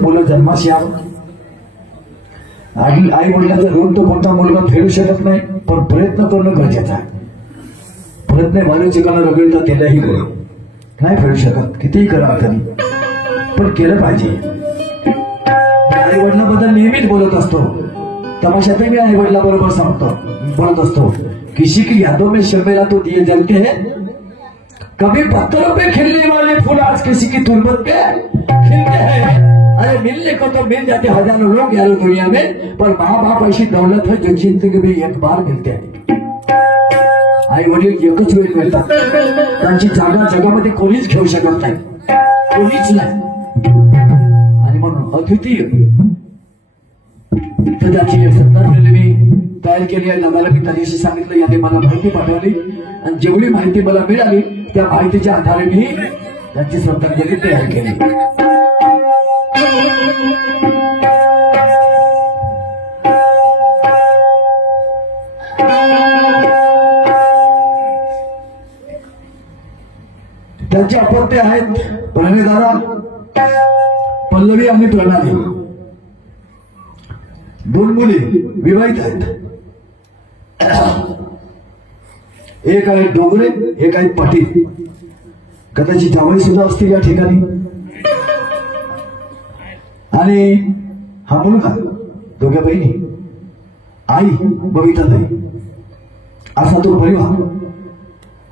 मुलं जन्मास यावं. आई वडिलांचा ऋण तो कोणता मुलगा फेडू शकत नाही, पण प्रयत्न करणं गरजेचं आहे. प्रयत्न वाढूचे करणं रगडता त्यालाही बरं नाही फेडू शकत, कितीही करा कधी, पण केलं पाहिजे. आई वडिलांबद्दल नेहमीच बोलत असतो. तमाशातही मी आई वडिलांबरोबर सांगतो बोलत असतो, किसी की यादों में शर्मेला तो दिए जलते हैं, कभी पत्थरों पे खिलने वाले फूल आज किसी की तुरबत पे खिलते हैं. अरे मिलने को तो मिल जाते हजारों लोग यार दुनिया में, पर माँ बाप ऐसी दौलत है जो जिंदगी में एक बार मिलते हैं. आई वडील एकच वेळ मिळतात, त्यांची जागा जगामध्ये कोणीच घेऊ शकत नाही, कोणीच नाही. आणि म्हणून अद्वितीय तर त्याची श्रद्धांजली मी तयार केली आहे. नव्याला मी त्या दिवशी सांगितलं, याने मला माहिती पाठवली आणि जेवढी माहिती मला मिळाली त्या माहितीच्या आधारे मी त्यांची श्रद्धांजली तयार केली. त्यांचे अपत्य आहेत प्रणयदादा, पल्लवी आणि प्रणाली. दोन मुली विवाहित आहेत. एक आहे डोंगरे, एक आहे पाटील. कदाचित जावई सुद्धा असतील या ठिकाणी. आणि हा मुलगा, दोघ्या बहिणी, आई बबिताताई, असा तो परिवार.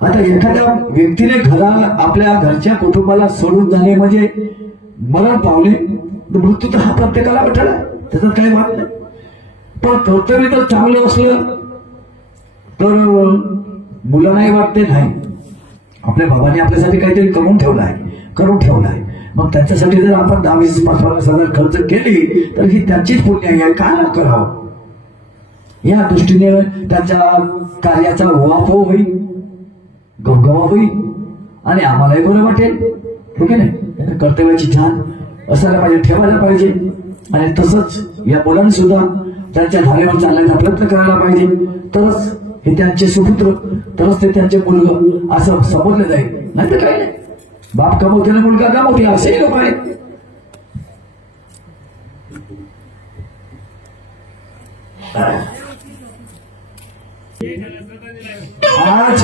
आता एखाद्या व्यक्तीने आपल्या घरच्या कुटुंबाला सोडून जाणे म्हणजे मरण पावणे, मृत्यू तर हा प्रत्येकाला वाटला, त्याच्यात काही वाट नाही. पण कर्तव्य जर चांगलं असलं तर मुलांनाही वाटते नाही आपल्या बाबांनी आपल्यासाठी काहीतरी करून ठेवलाय. मग त्याच्यासाठी जर आपण 10,000-20,000 खर्च केली तर ही त्याचीच पुण्य आहे, काय न करावं. या दृष्टीने त्याच्या कार्याचा वापर होईल, गवगवा होईल आणि आम्हालाही बरं वाटेल. हो की नाही. कर्तव्याची जाण असायला पाहिजे, ठेवायला पाहिजे. आणि तसंच या मुलांनी सुद्धा त्यांच्या धारेवर चालण्याचा प्रयत्न करायला पाहिजे. तरच हे त्यांचे सुपुत्र, तरच ते त्यांचे मुलगा असं समजलं जाईल. नाही तर काही नाही, बाप कमवते ना मुलगा कमवते, असेही लोक आहेत. आज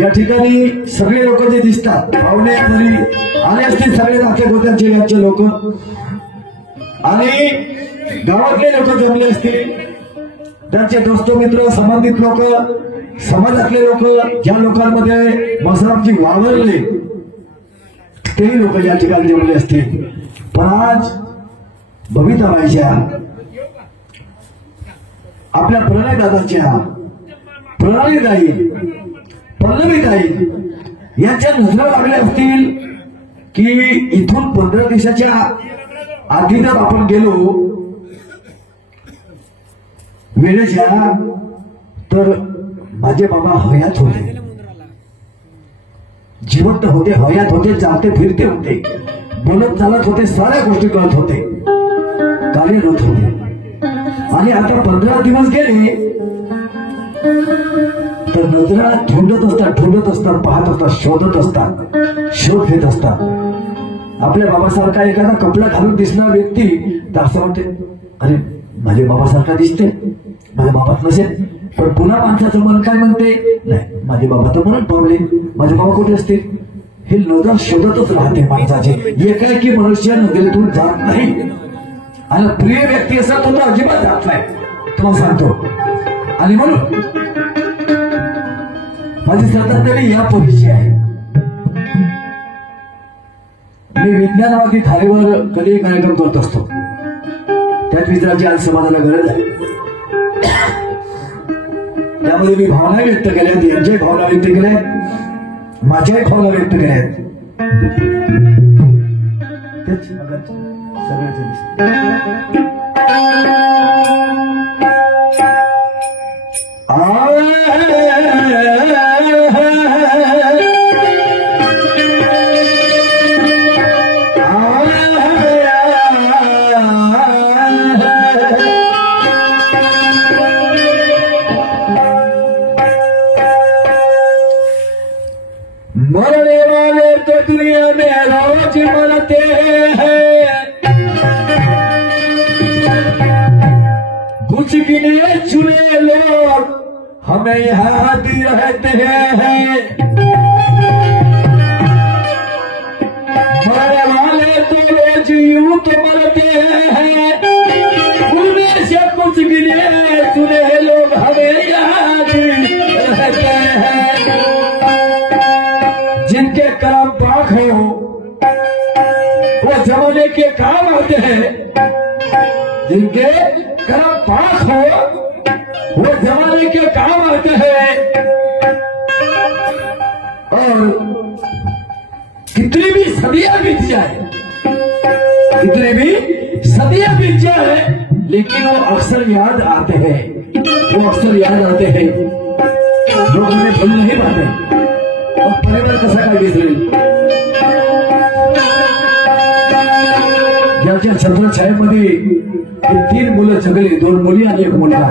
या ठिकाणी सगळे लोक जे दिसतात, पाहुणे घरी आले असतील, सगळे नाते गोत्याचे याचे लोक आणि गावातले लोक जमले असतील, त्यांचे दोस्त मित्र, संबंधित लोक, समाजातले लोक, ज्या लोकांमध्ये मसरापची वावरले तेही लोक या ठिकाणी जमले असतील. पण आज बबिताबाईच्या, आपल्या प्रणयदादाच्या, प्रणालीताई, पल्लवीताई यांच्या नजरा लागल्या असतील की इथून 15 दिवसाच्या आधी जर आपण गेलो वेळेच्या, तर माझे बाबा हयात होते, जिवंत होते, हयात होते, चालते फिरते होते, बोलत चालत होते, साऱ्या गोष्टी करत होते, कार्यरत होते. आणि आता 15 दिवस गेले तर नजरा ढूंढत असतात, पाहत असतात, शोधत असतात, शोध घेत असतात. आपल्या बाबासारखा एखादा कपडा घालून दिसणारा व्यक्ती तर असं वाटते, अरे माझ्या बाबासारखा दिसते, माझ्या बाबात नसेल. पण पुन्हा माणसाचं मन काय म्हणते, नाही माझे बाबा तर म्हणून पावले, माझे बाबा कुठे असतील. हे नजर शोधतच राहते माणसाचे. एकाएकी मनुष्य नजरेतून जात नाही. आणि प्रिय व्यक्ती असा तो तर अजिबात जात नाही, तुम्हाला सांगतो. आणि म्हणून माझी श्रद्धांजली या पोलीसची आहे. मी विज्ञानवादी धारेवर कधीही कार्यक्रम करत असतो. त्यात विचाराची आज समाजाला गरज आहे. त्यामध्ये मी भावना व्यक्त केल्या, यांच्याही भावना व्यक्त केल्या, माझ्याही भावना व्यक्त केल्या. तेच सगळ्याच मरने वाले तो दुनिया में रोज मरते हैं, गिने चुने लोग हमें याद रहते हैं, मरने वाले तो रोज यूं तो मरते हैं, उनमें से कुछ गिने चुने लोग हमें याद रहते हैं। जिनके कर्म पाक हो वो जमाने के काम आते हैं, जिनके कर्म पाक हो वो जमाने के काम आते हैं। और कितनी भी सदियां बीत जाए, कितनी भी सदियां बीत जाए, लेकिन वो अक्सर याद आते हैं, वो अक्सर याद आते हैं। लोग उन्हें भूल नहीं पाते। और परिवार कसा काय घेतले ज्याच्या छत्रछायेमध्ये 3 मुलं जगली, 2 मुली आणि 1 मुलगा.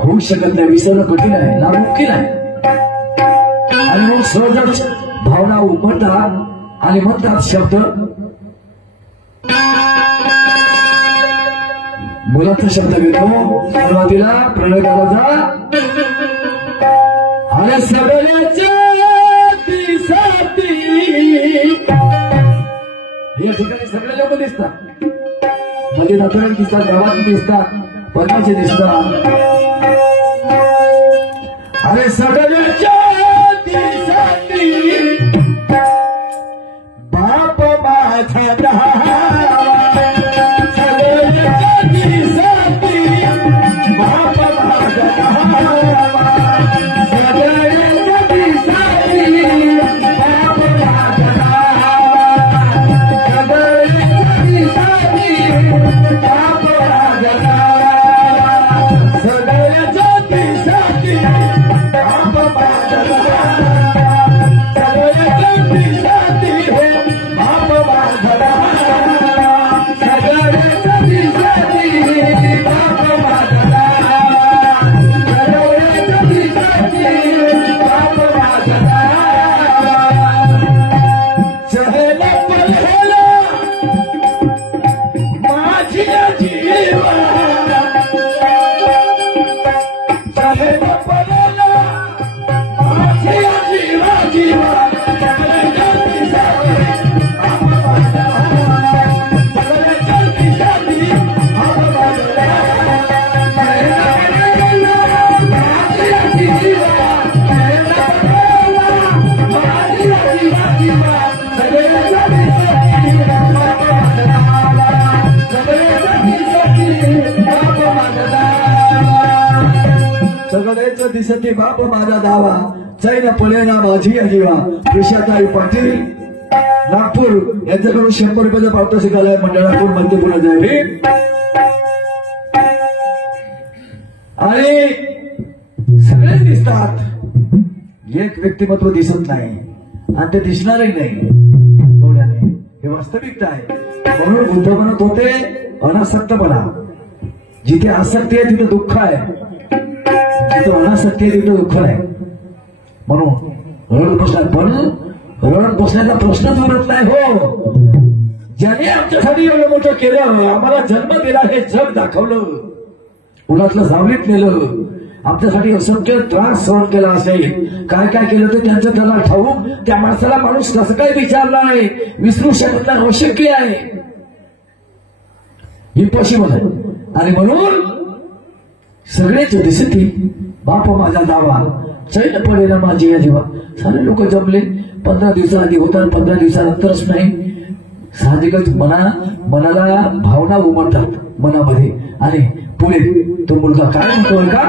होऊ शकत नाही, विसरणं कठीण आहे, नामुमकिन आहे. आणि मग सहजच भावना उमटतात आणि म्हणतात शब्द. मुलाचा शब्द घेतो सुरुवातीला प्रणयकाराचा. अरे सगळ्याच्या दिसाती, या ठिकाणी सगळे लोक दिसतात, मध्ये नातेवाईक दिसतात, गावात दिसतात, परमाचे दिसतात. अरे सगळ्याच्या दिसाती बाप माझा धावा, सगळ्याच्या दिसाती बाप माझा धावा, सगळ्याच्या दिसाती बाप माझा धावा, सगळ्याच्या दिसाती बाप माझा धावा, सगळ्याच्या दिसाती बाप माझा धावा, सगळ्याच्या दिसाती बाप माझा धावा, सगळ्याच्या दिसाती बाप माझा धावा, सगळ्याच्या दिसाती बाप माझा धावा. चहला पलहला माझी जीवा, चहला पलहला माझी जीवा जीवा, सगळ्याच्या दिसाती बाप माझा धावा, सगळ्याच्या दिसाती बाप माझा धावा. माझी जीवा, चहला पलहला माझी जीवा जीवा, सगळ्याच्या दिसाती बाप माझा धावा, सगळ्याच्या दिसाती बाप माझा धावा, सगळ्याच्या दिसती बाप माझा दावा. चैन पळेना माझी जीवा. कृष्णाताई पाटील नागपूर यांच्याकडून 100 रुपयाचा पारितोषिक आलाय मंडळाकडून मध्यपुरा जावी. आणि सगळेच दिसतात, एक व्यक्तिमत्व दिसत नाही आणि ते दिसणारही नाही डोळ्याने. हे वास्तविकता आहे. म्हणून बुद्ध म्हणत होते अनासक्तपणा. जिथे आसक्ती आहे तिथे दुःख आहे, जिथे अनासक्ती आहे तिथे दुःख आहे. म्हणून रडत बसणार, पण रडत बसण्याचा प्रश्नच उरत नाही. हो, ज्याने आमच्यासाठी एवढं मोठं केलं, आम्हाला जन्म दिला, हे जग दाखवलं, उन्हातलं सावलीत नेलं, आमच्यासाठी असंख्य त्रास सहन केला असेल, काय काय केलं ते त्यांचं त्याला ठाऊक. त्या माणसाला माणूस कसं काय विचारला आहे, विसरू शकत नाही, अशक्य आहे, इम्पॉसिबल आहे. आणि म्हणून सगळेच दिसती बाप माझा दावा, चैन पडेल माझी या जीवा. सारे लोक जमले. 15 दिवसाआधी होतात, 15 दिवसानंतरच नाही. साहजिकच मनाला भावना उमटतात मनामध्ये. आणि पुढे तो मुलगा काय म्हणतोय का,